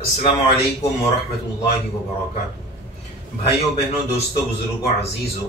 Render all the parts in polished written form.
अस्सलामु अलैकुम वरहमतुल्लाहि वबरकातुहू। भाइयों बहनों, दोस्तों, बुजुर्गों, अजीज़ों,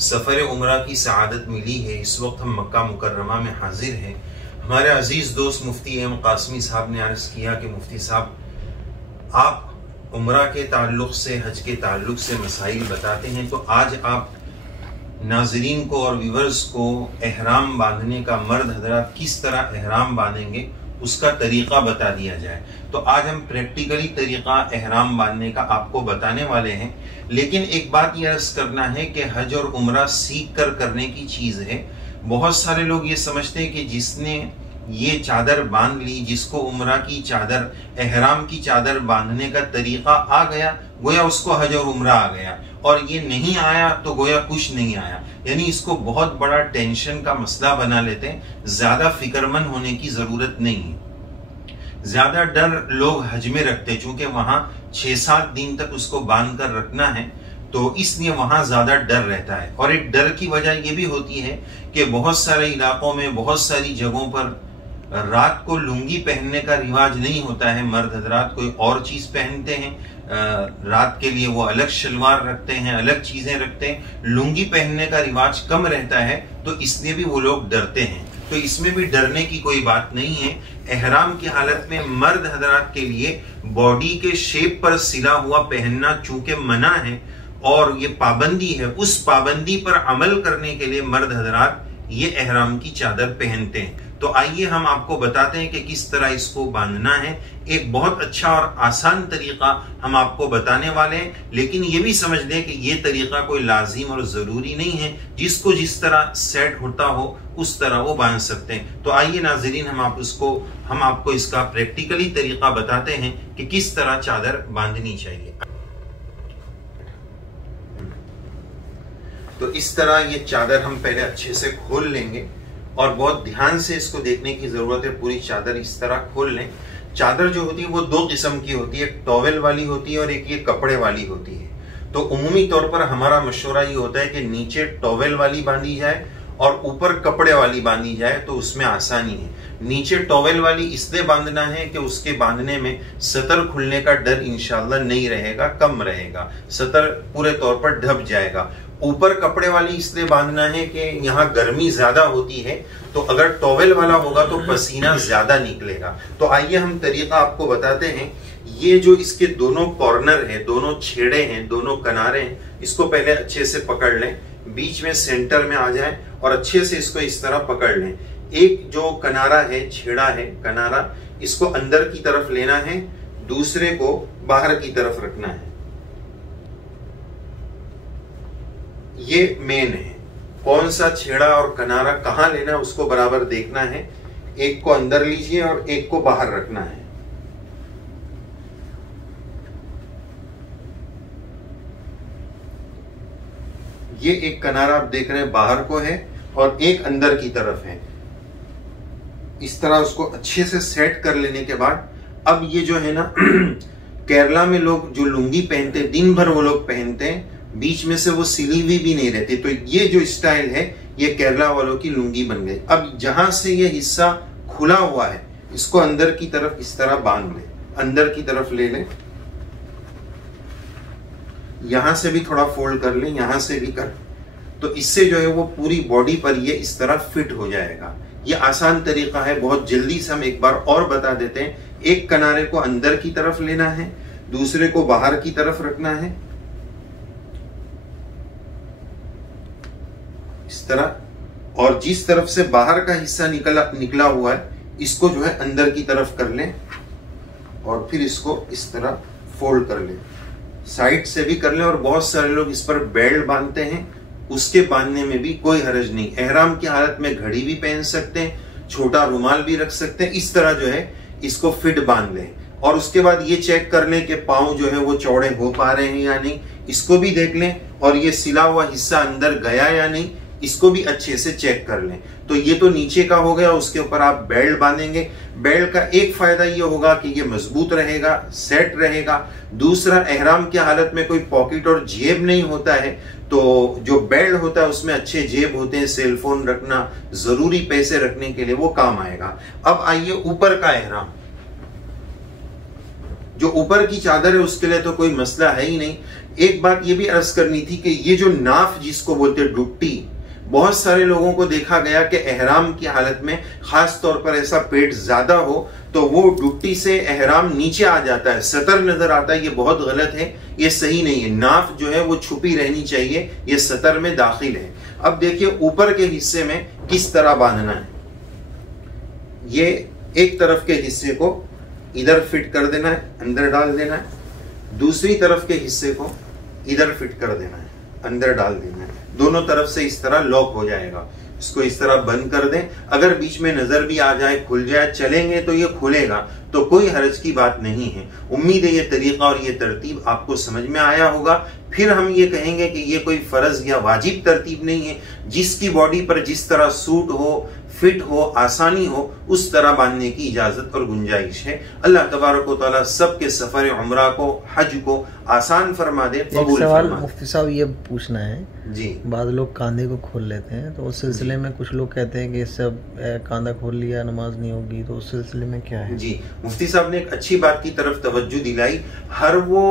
सफ़र उम्रा की सआदत मिली है। इस वक्त हम मक्का मुकर्रमा में हाजिर हैं। हमारे अजीज़ दोस्त मुफ्ती एम कासमी साहब ने अर्ज़ किया कि मुफ्ती साहब, आप उम्रा के ताल्लुक़ से, हज के ताल्लुक़ से मसाइल बताते हैं, तो आज आप नाजरीन को और व्यूवर्स को एहराम बांधने का, मर्द हजरात किस तरह एहराम बांधेंगे उसका तरीक़ा बता दिया जाए। तो आज हम प्रैक्टिकली तरीक़ा एहराम बांधने का आपको बताने वाले हैं। लेकिन एक बात यह अर्ज़ करना है कि हज और उम्रा सीख कर करने की चीज़ है। बहुत सारे लोग ये समझते हैं कि जिसने ये चादर बांध ली, जिसको उम्रा की चादर, एहराम की चादर बांधने का तरीक़ा आ गया, गोया उसको हज और उम्रा आ गया, और ये नहीं आया तो गोया कुछ नहीं आया। यानी इसको बहुत बड़ा टेंशन का मसला बना लेते हैं। ज्यादा फिक्रमंद होने की जरूरत नहीं है। ज्यादा डर लोग हज में रखते हैं, चूंकि वहां 6-7 दिन तक उसको बांध कर रखना है, तो इसलिए वहां ज्यादा डर रहता है। और एक डर की वजह यह भी होती है कि बहुत सारे इलाकों में, बहुत सारी जगहों पर रात को लुंगी पहनने का रिवाज नहीं होता है। मर्द हजरात कोई और चीज पहनते हैं, रात के लिए वो अलग शलवार रखते हैं, अलग चीजें रखते हैं। लुंगी पहनने का रिवाज कम रहता है, तो इसलिए भी वो लोग डरते हैं। तो इसमें भी डरने की कोई बात नहीं है। एहराम की हालत में मर्द हजरात के लिए बॉडी के शेप पर सिला हुआ पहनना चूंकि मना है और ये पाबंदी है, उस पाबंदी पर अमल करने के लिए मर्द हजरात ये एहराम की चादर पहनते हैं। तो आइए हम आपको बताते हैं कि किस तरह इसको बांधना है। एक बहुत अच्छा और आसान तरीका हम आपको बताने वाले हैं, लेकिन ये भी समझ लें कि ये तरीका कोई लाजिम और जरूरी नहीं है। जिसको जिस तरह सेट होता हो उस तरह वो बांध सकते हैं। तो आइए नाजरीन, हम आपको इसका प्रैक्टिकली तरीका बताते हैं कि किस तरह चादर बांधनी चाहिए। तो इस तरह ये चादर हम पहले अच्छे से खोल लेंगे, और बहुत ध्यान से इसको देखने की जरूरत है। पूरी चादर इस तरह खोल लें। चादर जो होती है वो 2 किस्म की होती है, एक टॉवेल वाली होती है और एक ये कपड़े वाली होती है। तो उमूमी तौर पर हमारा मशवरा ये होता है कि नीचे टॉवेल वाली बांधी जाए और ऊपर कपड़े वाली बांधी जाए, तो उसमें आसानी है। नीचे टॉवेल वाली इसलिए बांधना है कि उसके बांधने में सतर खुलने का डर इंशाल्लाह नहीं रहेगा, कम रहेगा, सतर पूरे तौर पर ढक जाएगा। ऊपर कपड़े वाली इसलिए बांधना है कि यहाँ गर्मी ज्यादा होती है, तो अगर टॉवेल वाला होगा तो पसीना ज्यादा निकलेगा। तो आइए हम तरीका आपको बताते हैं। ये जो इसके दोनों कॉर्नर हैं, दोनों छेड़े हैं, दोनों किनारे हैं, इसको पहले अच्छे से पकड़ लें, बीच में सेंटर में आ जाए और अच्छे से इसको इस तरह पकड़ लें। एक जो किनारा है, छेड़ा है किनारा, इसको अंदर की तरफ लेना है, दूसरे को बाहर की तरफ रखना है। ये मेन है। कौन सा छेड़ा और किनारा कहां लेना है उसको बराबर देखना है। एक को अंदर लीजिए और एक को बाहर रखना है। ये एक किनारा आप देख रहे हैं बाहर को है और एक अंदर की तरफ है। इस तरह उसको अच्छे से सेट कर लेने के बाद अब ये जो है ना केरला में लोग जो लुंगी पहनते हैं, दिन भर वो लोग पहनते हैं, बीच में से वो सिली हुई भी नहीं रहती। तो ये जो स्टाइल है ये केरला वालों की लुंगी बन गई। अब जहां से ये हिस्सा खुला हुआ है इसको अंदर की तरफ इस तरह बांध लें, अंदर की तरफ ले लें, यहां से भी थोड़ा फोल्ड कर लें, यहां से भी कर, तो इससे जो है वो पूरी बॉडी पर ये इस तरह फिट हो जाएगा। ये आसान तरीका है, बहुत जल्दी से हम एक बार और बता देते हैं। एक किनारे को अंदर की तरफ लेना है, दूसरे को बाहर की तरफ रखना है, इस तरह, और जिस तरफ से बाहर का हिस्सा निकला हुआ है इसको जो है अंदर की तरफ कर लें और फिर इसको इस तरह फोल्ड कर लें, साइड से भी कर लें। और बहुत सारे लोग इस पर बेल्ट बांधते हैं, उसके बांधने में भी कोई हर्ज नहीं। एहराम की हालत में घड़ी भी पहन सकते हैं, छोटा रुमाल भी रख सकते हैं। इस तरह जो है इसको फिट बांध लें और उसके बाद ये चेक कर लें कि पांव जो है वो चौड़े हो पा रहे हैं या नहीं, इसको भी देख लें। और ये सिला हुआ हिस्सा अंदर गया या नहीं, इसको भी अच्छे से चेक कर लें। तो ये तो नीचे का हो गया, उसके ऊपर आप बेल्ट बांधेंगे। बेल्ट का एक फायदा ये होगा कि ये मजबूत रहेगा, सेट रहेगा। दूसरा, एहराम की हालत में कोई पॉकेट और जेब नहीं होता है, तो जो बेल्ट होता है उसमें अच्छे जेब होते हैं, सेलफोन रखना, जरूरी पैसे रखने के लिए वो काम आएगा। अब आइए ऊपर का एहराम। जो ऊपर की चादर है उसके लिए तो कोई मसला है ही नहीं। एक बात ये भी अर्ज करनी थी कि ये जो नाफ जिसको बोलते हैं डुट्टी, बहुत सारे लोगों को देखा गया कि एहराम की हालत में खास तौर पर ऐसा पेट ज्यादा हो तो वो डुट्टी से एहराम नीचे आ जाता है, सतर नजर आता है। ये बहुत गलत है, ये सही नहीं है। नाफ जो है वो छुपी रहनी चाहिए, ये सतर में दाखिल है। अब देखिए ऊपर के हिस्से में किस तरह बांधना है। ये एक तरफ के हिस्से को इधर फिट कर देना है, अंदर डाल देना है। दूसरी तरफ के हिस्से को इधर फिट कर देना है, अंदर डाल देना है। दोनों तरफ से इस तरह लॉक हो जाएगा। इसको इस तरह बंद कर दें। अगर बीच में नजर भी आ जाए, खुल जाए, चलेंगे तो ये खुलेगा, तो कोई हर्ज की बात नहीं है। उम्मीद है ये तरीका और ये तरतीब आपको समझ में आया होगा। फिर हम ये कहेंगे कि ये कोई फर्ज या वाजिब तरतीब नहीं है। जिसकी बॉडी पर जिस तरह सूट हो, फिट हो, आसानी हो, उस तरह बांधने की इजाजत और गुंजाइश है। अल्लाह तबारक व तआला सबके सफर उम्रा को, हज को आसान फरमा दे, कबूल सवाल फरमा दे। मुफ्ती साहब ये पूछना है जी, बाद लोग कांधे को खोल लेते हैं, तो उस सिलसिले में कुछ लोग कहते हैं कि इससे कांधा खोल लिया नमाज नहीं होगी, तो उस सिलसिले में क्या है? जी, मुफ्ती साहब ने एक अच्छी बात की तरफ तवज्जो दिलाई। हर वो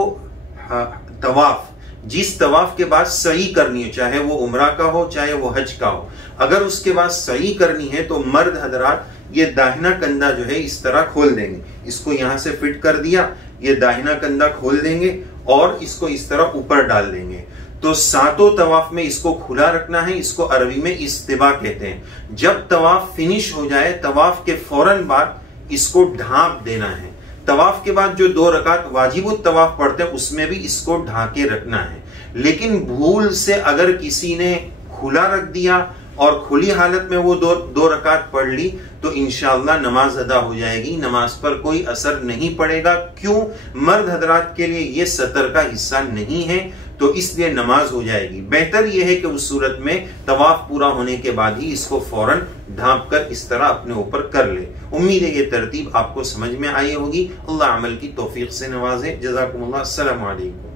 तवाफ जिस तवाफ के बाद सही करनी हो, चाहे वो उम्रा का हो चाहे वो हज का हो, अगर उसके बाद सही करनी है तो मर्द हजरात ये दाहिना कंधा जो है इस तरह खोल देंगे। इसको यहां से फिट कर दिया, ये दाहिना कंधा खोल देंगे और इसको इस तरह ऊपर डाल देंगे। तो सातों तवाफ में इसको खुला रखना है। इसको अरबी में इस्तिबा कहते हैं। जब तवाफ फिनिश हो जाए, तवाफ के फौरन बाद इसको ढांप देना है। तवाफ के बाद जो 2 रकात वाजिबुत तवाफ पढ़ते हैं उसमें भी इसको ढांके रखना है। लेकिन भूल से अगर किसी ने खुला रख दिया और खुली हालत में वो दो रकात पढ़ ली तो इंशाअल्लाह नमाज अदा हो जाएगी, नमाज पर कोई असर नहीं पड़ेगा। क्यों? मर्द हजरात के लिए ये सतर का हिस्सा नहीं है, तो इसलिए नमाज हो जाएगी। बेहतर यह है कि उस सूरत में तवाफ पूरा होने के बाद ही इसको फौरन ढांप कर इस तरह अपने ऊपर कर ले। उम्मीद है ये तरतीब आपको समझ में आई होगी। अल्लाह अमल की तौफीक से नवाजे। जज़ाकुमुल्लाह। अस्सलामु अलैकुम।